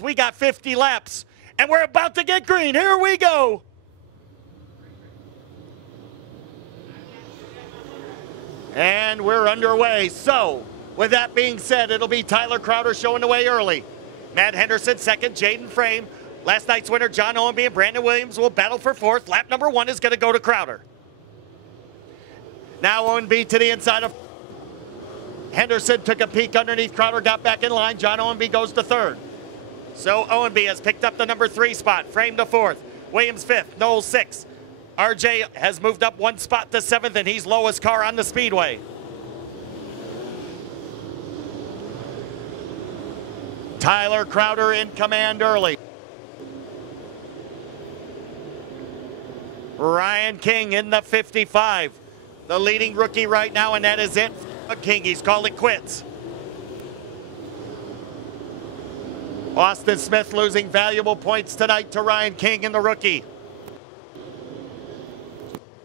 We got 50 laps, and we're about to get green. Here we go. And we're underway. So, with that being said, it'll be Tyler Crowder showing the way early. Matt Henderson second, Jaden Frame. Last night's winner, John Owenby and Brandon Williams will battle for fourth. Lap number 1 is going to go to Crowder. Now Owenby to the inside of Henderson, took a peek underneath Crowder, got back in line. John Owenby goes to third. So Owenby has picked up the number 3 spot, Frame to 4th, Williams 5th, Knowles 6th. RJ has moved up 1 spot to 7th, and he's lowest car on the Speedway. Tyler Crowder in command early. Ryan King in the 55, the leading rookie right now, and that is it. King, he's called it quits. Austin Smith losing valuable points tonight to Ryan King in the rookie.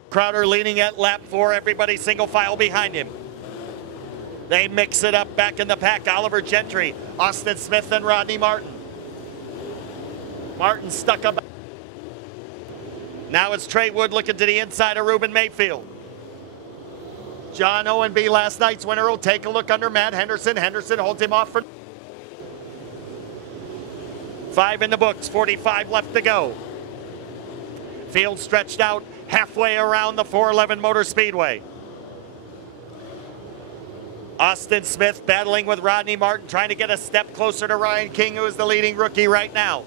Crowder leading at lap 4, everybody single file behind him. They mix it up back in the pack. Oliver Gentry, Austin Smith, and Rodney Martin. Martin stuck up. Now it's Trey Wood looking to the inside of Ruben Mayfield. John Owenby, last night's winner, will take a look under Matt Henderson. Henderson holds him off for 5 in the books, 45 left to go. Field stretched out halfway around the 411 Motor Speedway. Austin Smith battling with Rodney Martin, trying to get a step closer to Ryan King, who is the leading rookie right now.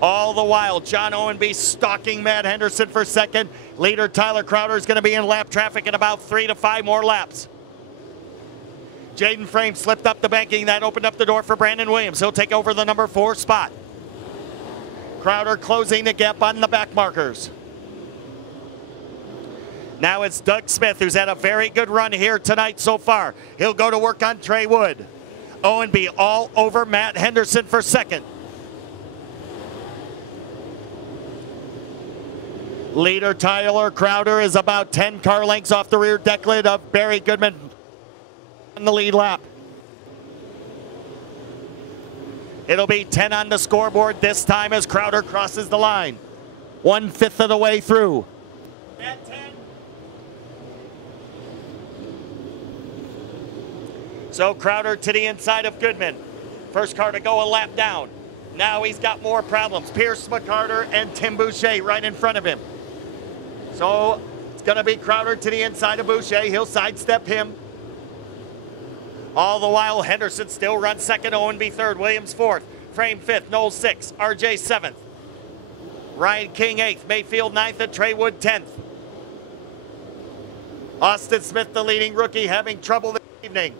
All the while, John Owenby stalking Matt Henderson for second. Leader Tyler Crowder is going to be in lap traffic in about 3 to 5 more laps. Jaden Frame slipped up the banking. That opened up the door for Brandon Williams. He'll take over the number 4 spot. Crowder closing the gap on the back markers. Now it's Doug Smith, who's had a very good run here tonight so far. He'll go to work on Trey Wood. Owenby all over Matt Henderson for second. Leader Tyler Crowder is about 10 car lengths off the rear deck lid of Barry Goodman on the lead lap. It'll be 10 on the scoreboard this time as Crowder crosses the line. 1/5 of the way through. At 10. So Crowder to the inside of Goodman. First car to go a lap down. Now he's got more problems. Pierce McCarter and Tim Boucher right in front of him. So it's going to be Crowder to the inside of Boucher. He'll sidestep him. All the while, Henderson still runs second, Owenby third, Williams fourth, Frame fifth, Knowles sixth, RJ seventh, Ryan King eighth, Mayfield ninth, and Trey Wood 10th. Austin Smith, the leading rookie, having trouble this evening.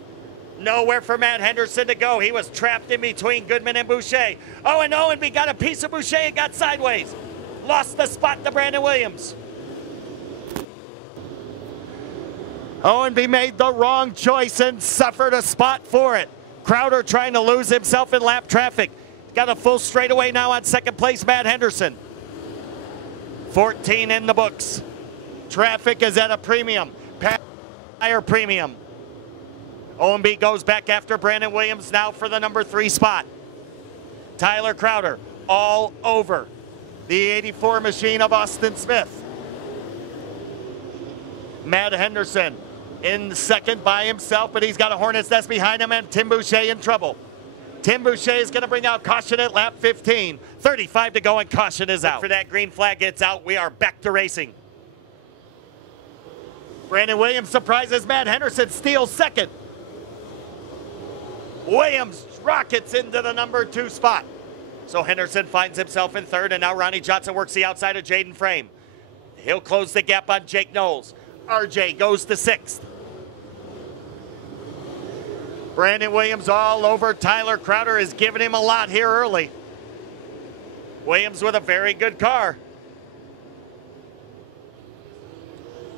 Nowhere for Matt Henderson to go. He was trapped in between Goodman and Boucher. Oh, and Owenby got a piece of Boucher and got sideways. Lost the spot to Brandon Williams. Owenby made the wrong choice and suffered a spot for it. Crowder trying to lose himself in lap traffic. Got a full straightaway now on second place, Matt Henderson. 14 in the books. Traffic is at a premium. Higher premium. Owenby goes back after Brandon Williams now for the number 3 spot. Tyler Crowder all over the 84 machine of Austin Smith. Matt Henderson in second by himself, but he's got a hornet's nest behind him and Tim Boucher in trouble. Tim Boucher is going to bring out caution at lap 15. 35 to go and caution is out. For that green flag gets out, we are back to racing. Brandon Williams surprises Matt Henderson, steals second. Williams rockets into the number 2 spot. So Henderson finds himself in third, and now Ronnie Johnson works the outside of Jaden Frame. He'll close the gap on Jake Knowles. RJ goes to 6th. Brandon Williams all over Tyler Crowder is giving him a lot here early. Williams with a very good car.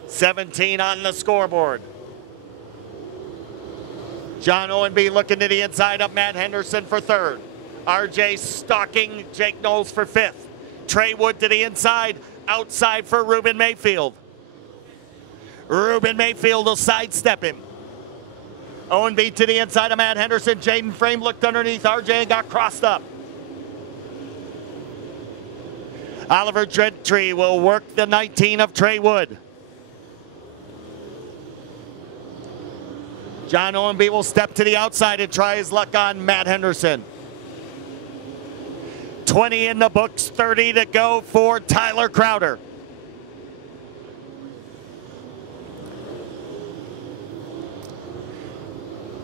17 on the scoreboard. John Owenby looking to the inside of Matt Henderson for third. RJ stalking Jake Knowles for 5th. Trey Wood to the inside, outside for Ruben Mayfield. Ruben Mayfield will sidestep him. Owenby to the inside of Matt Henderson. Jaden Frame looked underneath RJ and got crossed up. Oliver Gentry will work the 19 of Trey Wood. John Owenby will step to the outside and try his luck on Matt Henderson. 20 in the books, 30 to go for Tyler Crowder.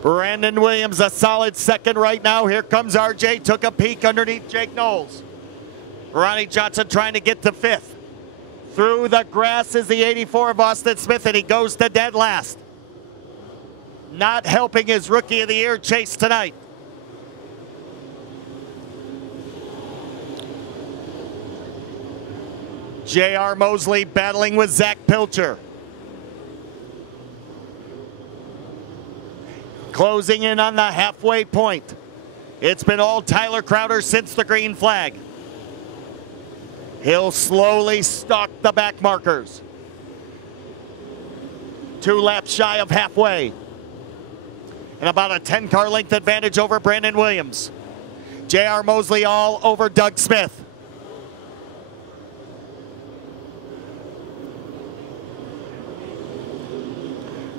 Brandon Williams, a solid second right now. Here comes RJ, took a peek underneath Jake Knowles. Ronnie Johnson trying to get to fifth. Through the grass is the 84 of Austin Smith, and he goes to dead last. Not helping his Rookie of the Year chase tonight. J.R. Mosley battling with Zach Pilcher. Closing in on the halfway point. It's been all Tyler Crowder since the green flag. He'll slowly stalk the back markers. 2 laps shy of halfway. And about a 10-car length advantage over Brandon Williams. J.R. Mosley all over Doug Smith.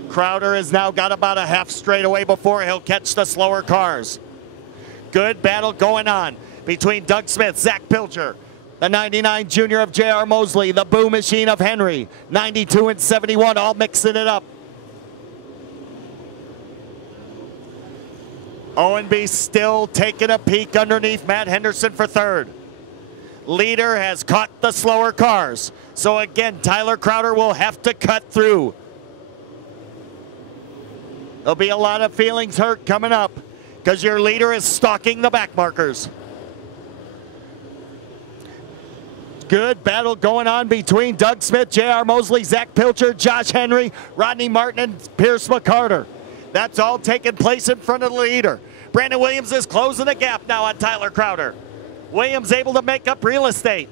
Crowder has now got about a half straightaway before he'll catch the slower cars. Good battle going on between Doug Smith, Zach Pilcher, the 99 junior of J.R. Mosley, the Boo Machine of Henry, 92 and 71, all mixing it up. Owenby still taking a peek underneath Matt Henderson for third. Leader has caught the slower cars. So again, Tyler Crowder will have to cut through. There'll be a lot of feelings hurt coming up because your leader is stalking the back markers. Good battle going on between Doug Smith, J.R. Mosley, Zach Pilcher, Josh Henry, Rodney Martin, and Pierce McCarter. That's all taking place in front of the leader. Brandon Williams is closing the gap now on Tyler Crowder. Williams able to make up real estate.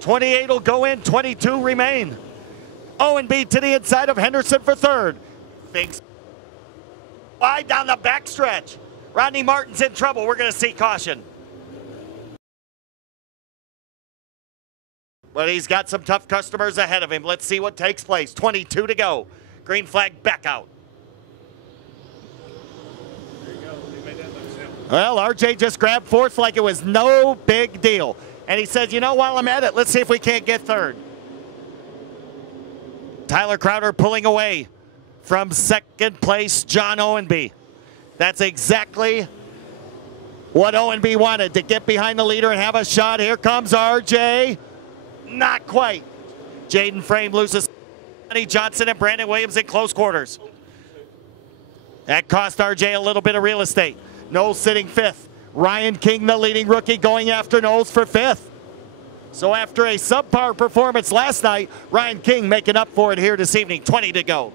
28 will go in, 22 remain. Owenby to the inside of Henderson for third. Thinks wide down the backstretch. Rodney Martin's in trouble. We're going to see caution. But he's got some tough customers ahead of him. Let's see what takes place. 22 to go. Green flag back out. There you go. He made that look simple. Well, RJ just grabbed fourth like it was no big deal. And he says, you know, while I'm at it, let's see if we can't get third. Tyler Crowder pulling away from second place, John Owenby. That's exactly what Owenby wanted, to get behind the leader and have a shot. Here comes RJ. Not quite. Jaden Frame loses Ronnie Johnson and Brandon Williams in close quarters. That cost RJ a little bit of real estate. Knowles sitting fifth. Ryan King, the leading rookie, going after Knowles for fifth. So after a subpar performance last night, Ryan King making up for it here this evening. 20 to go.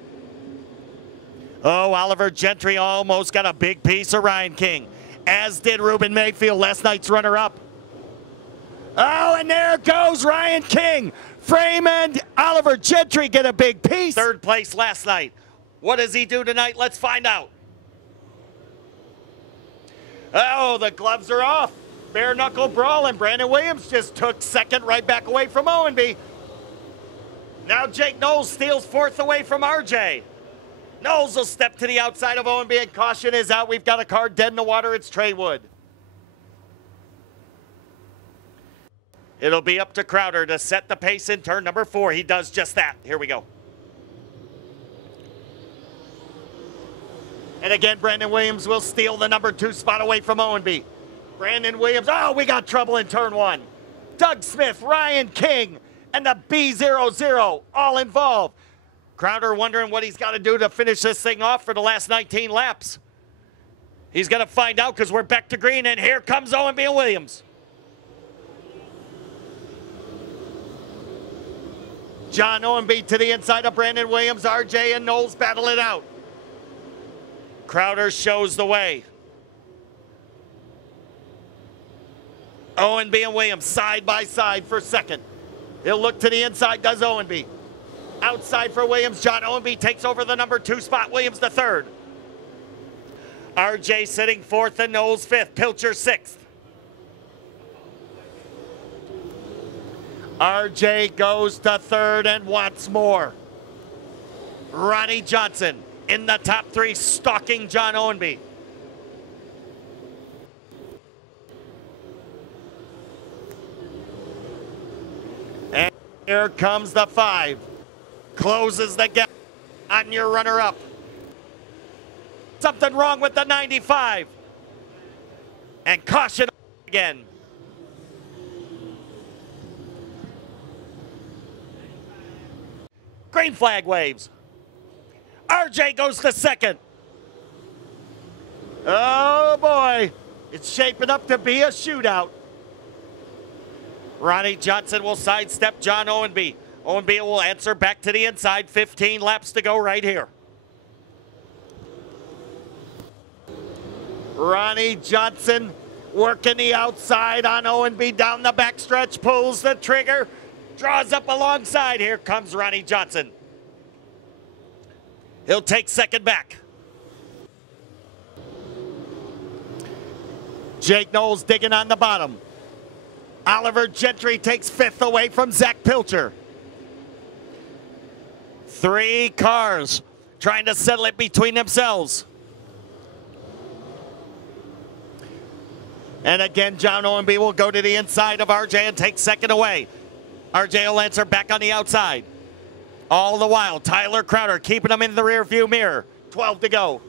Oh, Oliver Gentry almost got a big piece of Ryan King, as did Ruben Mayfield, last night's runner-up. Oh, and there goes Ryan King. Frame and Oliver Gentry get a big piece. Third place last night. What does he do tonight? Let's find out. Oh, the gloves are off. Bare knuckle brawl, and Brandon Williams just took second right back away from Owenby. Now Jake Knowles steals fourth away from RJ. Knowles will step to the outside of Owenby, and caution is out. We've got a car dead in the water. It's Trey Wood. It'll be up to Crowder to set the pace in turn number 4. He does just that. Here we go. And again, Brandon Williams will steal the number 2 spot away from Owenby. Brandon Williams, oh, we got trouble in turn 1. Doug Smith, Ryan King, and the B00 all involved. Crowder wondering what he's got to do to finish this thing off for the last 19 laps. He's going to find out because we're back to green, and here comes Owenby and Williams. John Owenby to the inside of Brandon Williams. RJ and Knowles battle it out. Crowder shows the way. Owenby and Williams side by side for second. He'll look to the inside, does Owenby. Outside for Williams, John Owenby takes over the number 2 spot. Williams the third. RJ sitting fourth and Knowles fifth. Pilcher sixth. RJ goes to third and wants more. Ronnie Johnson in the top three, stalking John Owenby. And here comes the 5. Closes the gap on your runner-up. Something wrong with the 95. And caution again. Green flag waves. RJ goes to second. Oh boy, it's shaping up to be a shootout. Ronnie Johnson will sidestep John Owenby. Owenby will answer back to the inside. 15 laps to go right here. Ronnie Johnson working the outside on Owenby down the backstretch, pulls the trigger, draws up alongside. Here comes Ronnie Johnson. He'll take second back. Jake Knowles digging on the bottom. Oliver Gentry takes fifth away from Zach Pilcher. 3 cars trying to settle it between themselves. And again, John Owenby will go to the inside of RJ and take second away. RJ will answer back on the outside. All the while, Tyler Crowder keeping him in the rear view mirror. 12 to go.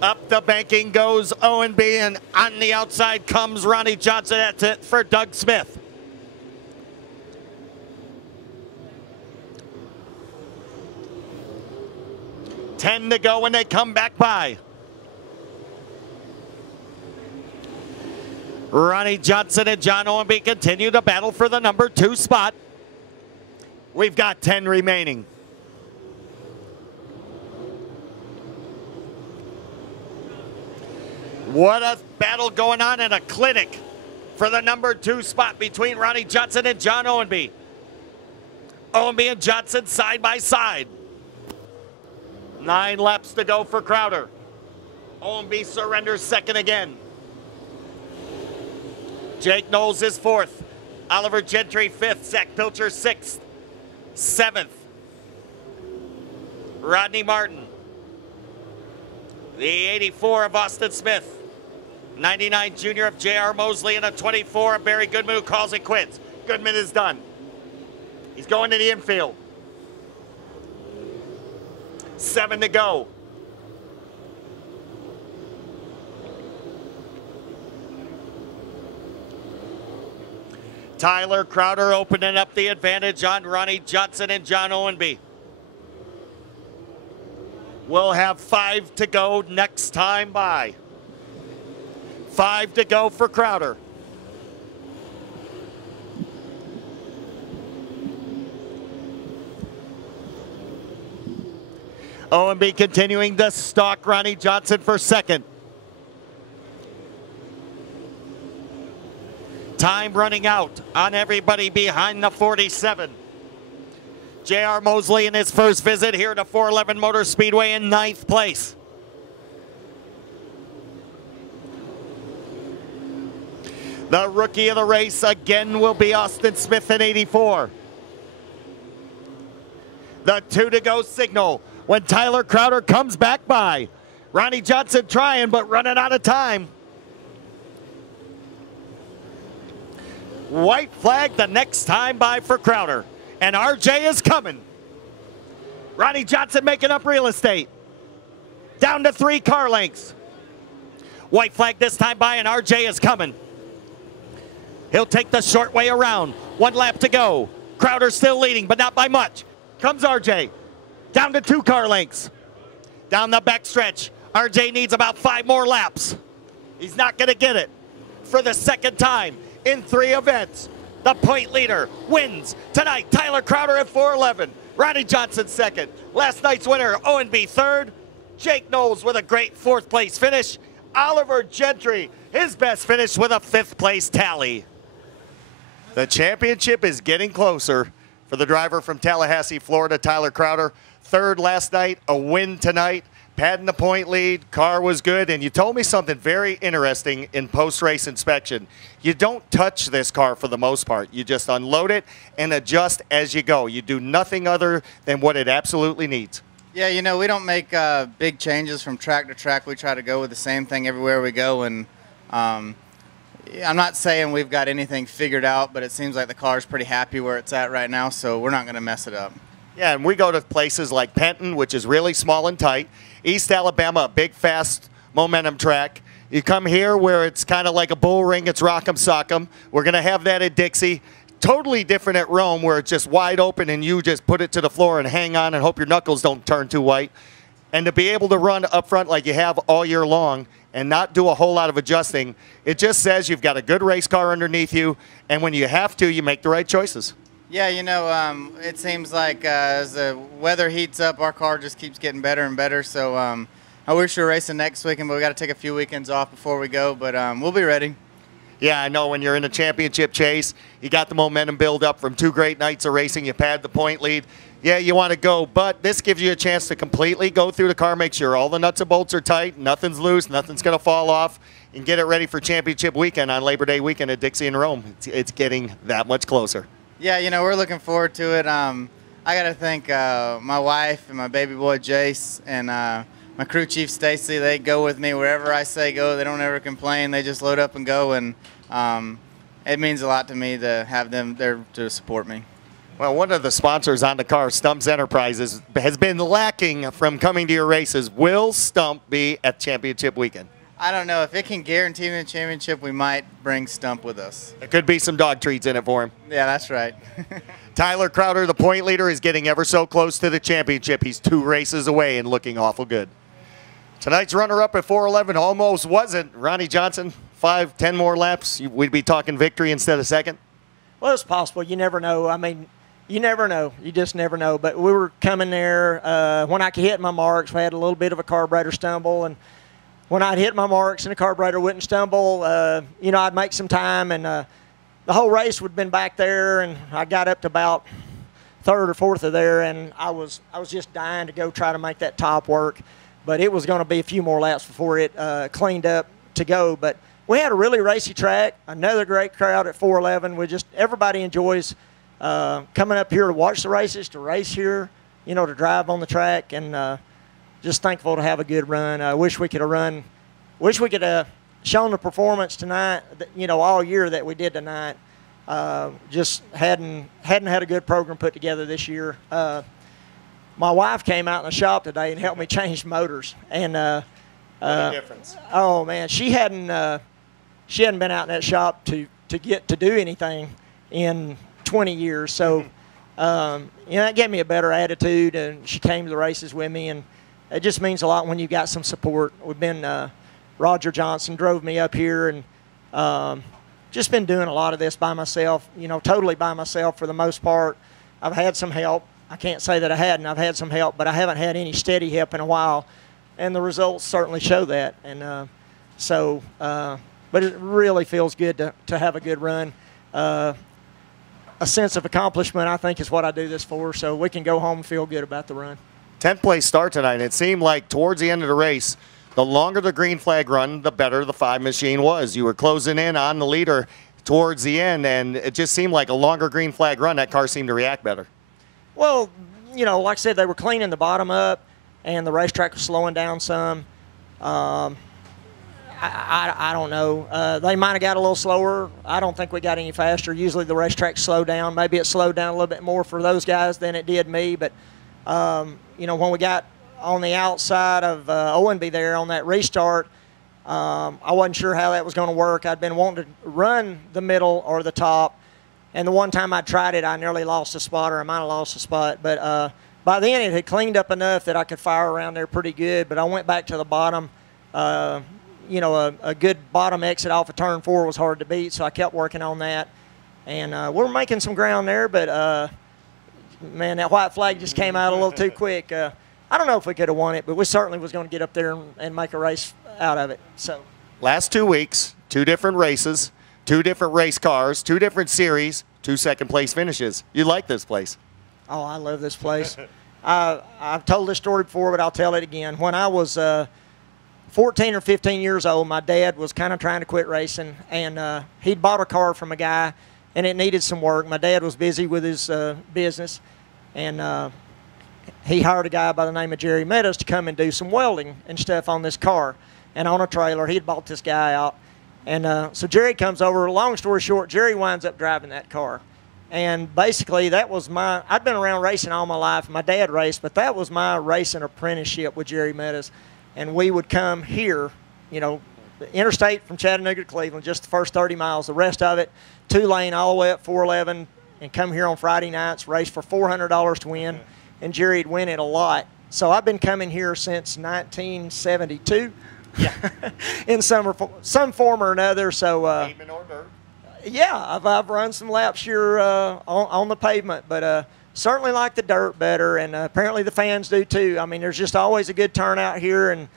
Up the banking goes Owenby, and on the outside comes Ronnie Johnson. That's it for Doug Smith. Ten to go when they come back by. Ronnie Johnson and John Owenby continue to battle for the number 2 spot. We've got 10 remaining. What a battle going on in a clinic for the number 2 spot between Ronnie Johnson and John Owenby. Owenby and Johnson side by side. 9 laps to go for Crowder. Owenby surrenders second again. Jake Knowles is 4th. Oliver Gentry 5th. Zach Pilcher 6th. 7th. Rodney Martin. The 84 of Austin Smith. 99 junior of J.R. Mosley, and a 24 of Barry Goodman, who calls it quits. Goodman is done. He's going to the infield. 7 to go. Tyler Crowder opening up the advantage on Ronnie Johnson and John Owenby. We'll have 5 to go next time by. 5 to go for Crowder. Owenby continuing to stalk Ronnie Johnson for second. Time running out on everybody behind the 47. J.R. Mosley in his first visit here to 411 Motor Speedway in 9th place. The rookie of the race again will be Austin Smith in 84. The 2 to go signal when Tyler Crowder comes back by. Ronnie Johnson trying, but running out of time. White flag the next time by for Crowder. And RJ is coming. Ronnie Johnson making up real estate. Down to 3 car lengths. White flag this time by, and RJ is coming. He'll take the short way around. 1 lap to go. Crowder still leading, but not by much. Comes RJ. Down to 2 car lengths. Down the back stretch. RJ needs about 5 more laps. He's not going to get it. For the second time in 3 events, the point leader wins tonight. Tyler Crowder at 411. Ronnie Johnson second. Last night's winner, Owenby third. Jake Knowles with a great 4th place finish. Oliver Gentry, his best finish with a 5th place tally. The championship is getting closer. For the driver from Tallahassee, Florida, Tyler Crowder, third last night, a win tonight. Padding the point lead, car was good, and you told me something very interesting in post-race inspection. You don't touch this car for the most part. You just unload it and adjust as you go. You do nothing other than what it absolutely needs. Yeah, you know, we don't make big changes from track to track. We try to go with the same thing everywhere we go, and I'm not saying we've got anything figured out, but it seems like the car's pretty happy where it's at right now, so we're not going to mess it up. Yeah, and we go to places like Penton, which is really small and tight. East Alabama, a big, fast momentum track. You come here where it's kind of like a bull ring. It's rock'em sock'em. We're going to have that at Dixie. Totally different at Rome, where it's just wide open and you just put it to the floor and hang on and hope your knuckles don't turn too white. And to be able to run up front like you have all year long and not do a whole lot of adjusting, it just says you've got a good race car underneath you, and when you have to, you make the right choices. Yeah, you know, it seems like as the weather heats up, our car just keeps getting better and better. So I wish we were racing next weekend, but we got to take a few weekends off before we go. But we'll be ready. Yeah, I know when you're in a championship chase, you got the momentum build up from 2 great nights of racing. You pad the point lead. Yeah, you want to go, but this gives you a chance to completely go through the car, make sure all the nuts and bolts are tight, nothing's loose, nothing's going to fall off, and get it ready for championship weekend on Labor Day weekend at Dixie and Rome. It's getting that much closer. Yeah, you know, we're looking forward to it. I got to thank my wife and my baby boy Jace and my crew chief Stacy. They go with me wherever I say go. They don't ever complain. They just load up and go, and it means a lot to me to have them there to support me. Well, one of the sponsors on the car, Stump's Enterprises, has been lacking from coming to your races. Will Stump be at championship weekend? I don't know. If it can guarantee me the championship, we might bring Stump with us. There could be some dog treats in it for him. Yeah, that's right. Tyler Crowder, the point leader, is getting ever so close to the championship. He's 2 races away and looking awful good. Tonight's runner-up at 4:11 almost wasn't. Ronnie Johnson, 5-10 more laps. We'd be talking victory instead of second? Well, it's possible. You never know. I mean, you never know. You just never know. But we were coming there. When I could hit my marks, we had a little bit of a carburetor stumble. And when I'd hit my marks and the carburetor wouldn't stumble, you know, I'd make some time. And the whole race would have been back there. And I got up to about 3rd or 4th of there. And I was just dying to go try to make that top work. But it was going to be a few more laps before it cleaned up to go. But we had a really racy track, another great crowd at 411. Everybody enjoys coming up here to watch the races, to race here, you know, to drive on the track, and just thankful to have a good run. I wish we could have shown the performance tonight, you know, all year that we did tonight. Just hadn't had a good program put together this year. My wife came out in the shop today and helped me change motors, and what a difference. Oh man, she hadn't been out in that shop to get to do anything in 20 years. So, you know, that gave me a better attitude, and she came to the races with me, and it just means a lot when you got some support. We've been, Roger Johnson drove me up here, and just been doing a lot of this by myself, you know, totally by myself for the most part. I've had some help. I can't say that I hadn't. I've had some help, but I haven't had any steady help in a while, and the results certainly show that. And but it really feels good to have a good run. A sense of accomplishment, I think, is what I do this for, so we can go home and feel good about the run. 10th place start tonight. It seemed like towards the end of the race, the longer the green flag run, the better the 5 machine was. You were closing in on the leader towards the end, and it just seemed like a longer green flag run, that car seemed to react better. Well, you know, like I said, they were cleaning the bottom up, and the racetrack was slowing down some. I don't know. They might have got a little slower. I don't think we got any faster. Usually the racetracks slow down. Maybe it slowed down a little bit more for those guys than it did me. But, you know, when we got on the outside of Owenby there on that restart, I wasn't sure how that was going to work. I'd been wanting to run the middle or the top. And the one time I tried it, I nearly lost a spot, or I might have lost a spot. But by then it had cleaned up enough that I could fire around there pretty good. But I went back to the bottom. You know, a good bottom exit off of turn 4 was hard to beat, so I kept working on that. And we're making some ground there, but, man, that white flag just came out a little too quick. I don't know if we could have won it, but we certainly was going to get up there and make a race out of it. So, last 2 weeks, 2 different races, 2 different race cars, 2 different series, 2 second-place finishes. You like this place. Oh, I love this place. I've told this story before, but I'll tell it again. When I was 14 or 15 years old, my dad was kind of trying to quit racing, and he'd bought a car from a guy, and it needed some work. My dad was busy with his business, and he hired a guy by the name of Jerry Meadows to come and do some welding and stuff on this car and on a trailer. He'd bought this guy out. And so Jerry comes over. Long story short, Jerry winds up driving that car. And basically that was I'd been around racing all my life. My dad raced, but that was my racing apprenticeship with Jerry Meadows. And we would come here, you know, interstate from Chattanooga to Cleveland, just the first 30 miles. The rest of it, 2-lane all the way up 411, and come here on Friday nights, race for $400 to win. And Jerry'd win it a lot. So I've been coming here since 1972. Yeah, in some form or another. So Pavement or dirt. Yeah, I've run some laps here on the pavement, but certainly like the dirt better, and apparently the fans do too. I mean, there's just always a good turnout here, and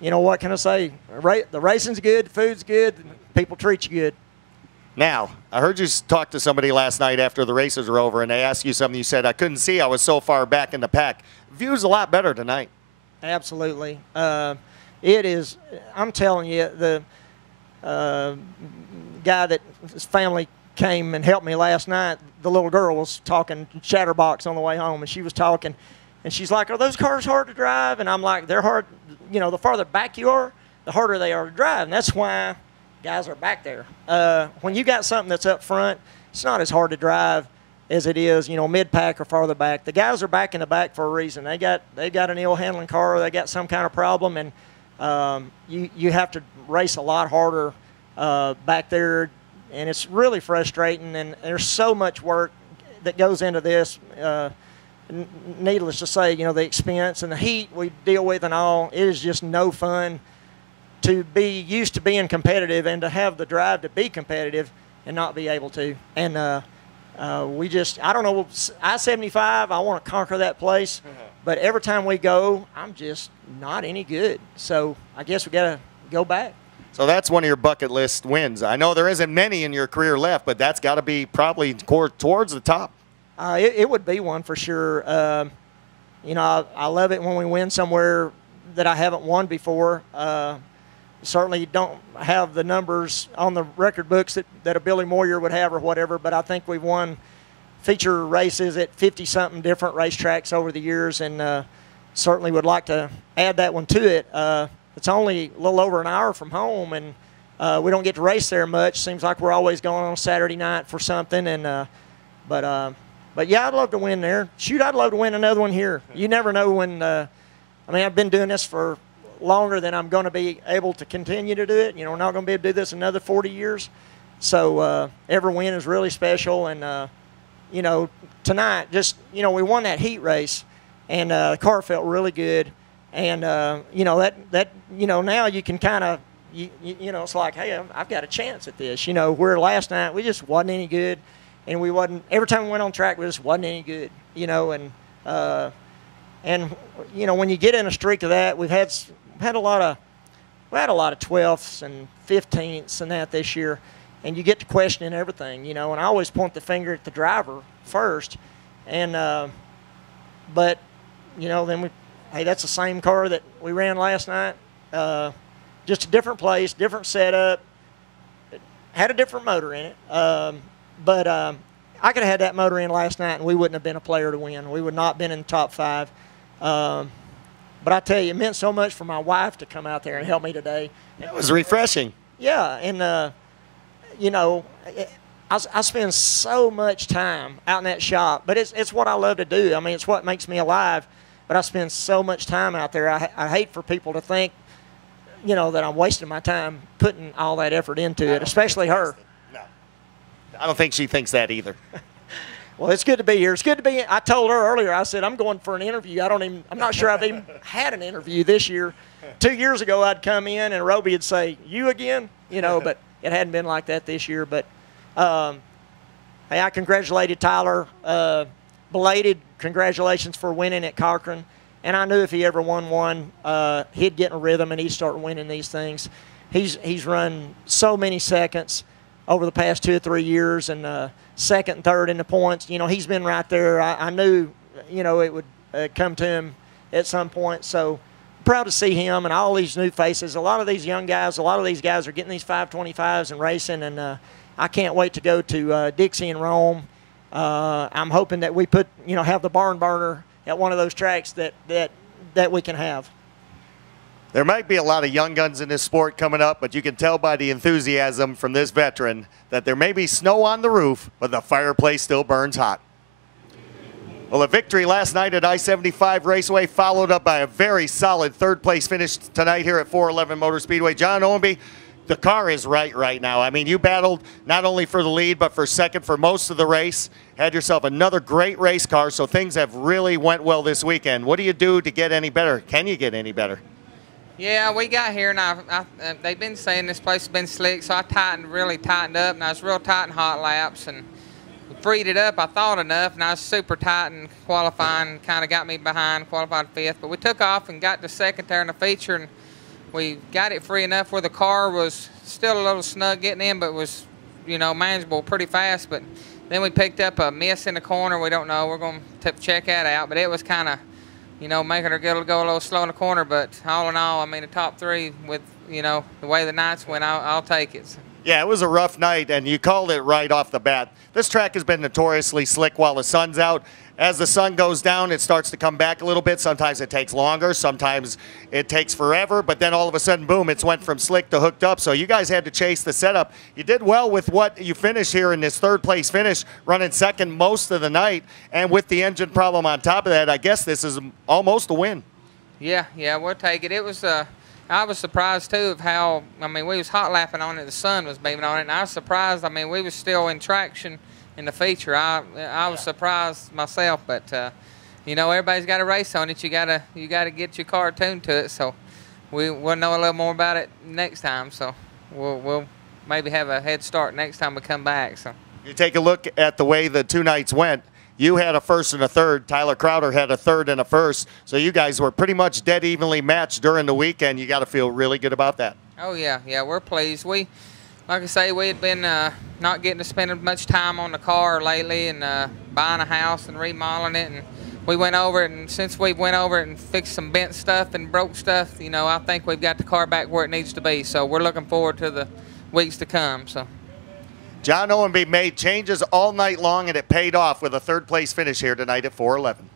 you know, what can I say? The racing's good, the food's good, people treat you good. Now, I heard you talk to somebody last night after the races were over, and they asked you something. You said, I couldn't see. I was so far back in the pack. View's a lot better tonight. Absolutely. It is. I'm telling you, the guy that his family came and helped me last night, the little girl was talking chatterbox on the way home, and she was talking, and she's like, are those cars hard to drive? And I'm like, they're hard. You know, the farther back you are, the harder they are to drive, and that's why guys are back there. When you got something that's up front, it's not as hard to drive as it is, you know, mid-pack or farther back. The guys are back in the back for a reason. They got an ill-handling car, they got some kind of problem, and you have to race a lot harder back there, and it's really frustrating, and there's so much work that goes into this. Needless to say, you know, the expense and the heat we deal with and all, it is just no fun to be used to being competitive and to have the drive to be competitive and not be able to. And I don't know, I-75, I want to conquer that place, but every time we go, I'm just not any good. So I guess we got to go back. So that's one of your bucket list wins. I know there isn't many in your career left, but that's got to be probably towards the top. It would be one for sure. You know, I love it when we win somewhere that I haven't won before. Certainly don't have the numbers on the record books that a Billy Moyer would have or whatever, but I think we've won feature races at 50-something different racetracks over the years, and certainly would like to add that one to it. It's only a little over an hour from home, and we don't get to race there much. Seems like we're always going on a Saturday night for something, and but yeah, I'd love to win there. Shoot, I'd love to win another one here. You never know when. I mean, I've been doing this for longer than I'm going to be able to continue to do it. You know, we're not going to be able to do this another 40 years. So every win is really special. And, you know, tonight, just, you know, we won that heat race, and the car felt really good. And, you know, that you know, now you can kind of, you know, it's like, hey, I've got a chance at this. You know, where last night we just wasn't any good. And we wasn't, every time we went on track, we just wasn't any good, you know. And you know, when you get in a streak of that, we had a lot of 12ths and 15ths and that this year, and you get to questioning everything, you know. And I always point the finger at the driver first, and but you know, then hey, that's the same car that we ran last night, just a different place, different setup, it had a different motor in it, but I could have had that motor in last night, and we wouldn't have been a player to win. We would not have been in the top 5. But I tell you, it meant so much for my wife to come out there and help me today. It was refreshing. Yeah, and, you know, I spend so much time out in that shop, but it's what I love to do. I mean, it's what makes me alive, but I spend so much time out there. I hate for people to think, you know, that I'm wasting my time putting all that effort into it, especially her. No, I don't think she thinks that either. Well, it's good to be here. It's good to be. I told her earlier, I said, I'm going for an interview. I'm not sure I've even had an interview this year. 2 years ago, I'd come in and Roby would say, you again? You know, but it hadn't been like that this year. But, hey, I congratulated Tyler. Belated congratulations for winning at Cochran. And I knew if he ever won one, he'd get in a rhythm and he'd start winning these things. He's run so many seconds. over the past 2 or 3 years, and second and third in the points. You know, he's been right there. I knew, you know, it would come to him at some point. So proud to see him and all these new faces. A lot of these young guys, a lot of these guys are getting these 525s and racing, and I can't wait to go to Dixie and Rome. I'm hoping that we put, you know, have the barn burner at one of those tracks that we can have. There might be a lot of young guns in this sport coming up, but you can tell by the enthusiasm from this veteran that there may be snow on the roof, but the fireplace still burns hot. Well, a victory last night at I-75 Raceway, followed up by a very solid third-place finish tonight here at 411 Motor Speedway. John Owenby, the car is right now. I mean, you battled not only for the lead, but for second for most of the race. Had yourself another great race car, so things have really went well this weekend. What do you do to get any better? Can you get any better? Yeah, we got here, and they've been saying this place has been slick, so I really tightened up, and I was real tight in hot laps, and freed it up, I thought enough, and I was super tight in qualifying, kind of got me behind, qualified fifth. But we took off and got to second there in the feature, and we got it free enough where the car was still a little snug getting in, but was, you know, manageable pretty fast. But then we picked up a miss in the corner. We don't know. We're going to check that out. But it was kind of, you know, making her go a little slow in the corner. But all in all, I mean, the top three with, you know, the way the nights went, I'll take it. Yeah, it was a rough night, and you called it right off the bat. This track has been notoriously slick while the sun's out. As the sun goes down, it starts to come back a little bit. Sometimes it takes longer. Sometimes it takes forever. But then all of a sudden, boom, it's went from slick to hooked up. So you guys had to chase the setup. You did well with what you finished here in this third-place finish, running second most of the night. And with the engine problem on top of that, I guess this is almost a win. Yeah, we'll take it. It was I was surprised, too, of how, I mean, we was hot lapping on it. The sun was beaming on it. And I was surprised. I mean, we was still in traction in the feature. I was surprised myself, but you know, everybody's got a race on it. You gotta get your car tuned to it. So we'll know a little more about it next time. So we'll maybe have a head start next time we come back. So you take a look at the way the two nights went. You had a first and a third. Tyler Crowder had a third and a first. So you guys were pretty much dead evenly matched during the weekend. You got to feel really good about that. Oh yeah, we're pleased. Like I say, we had been not getting to spend much time on the car lately, and buying a house and remodeling it, and we went over it, and since we went over it and fixed some bent stuff and broke stuff, you know, I think we've got the car back where it needs to be. So we're looking forward to the weeks to come. So John Owenby made changes all night long, and it paid off with a third-place finish here tonight at 411.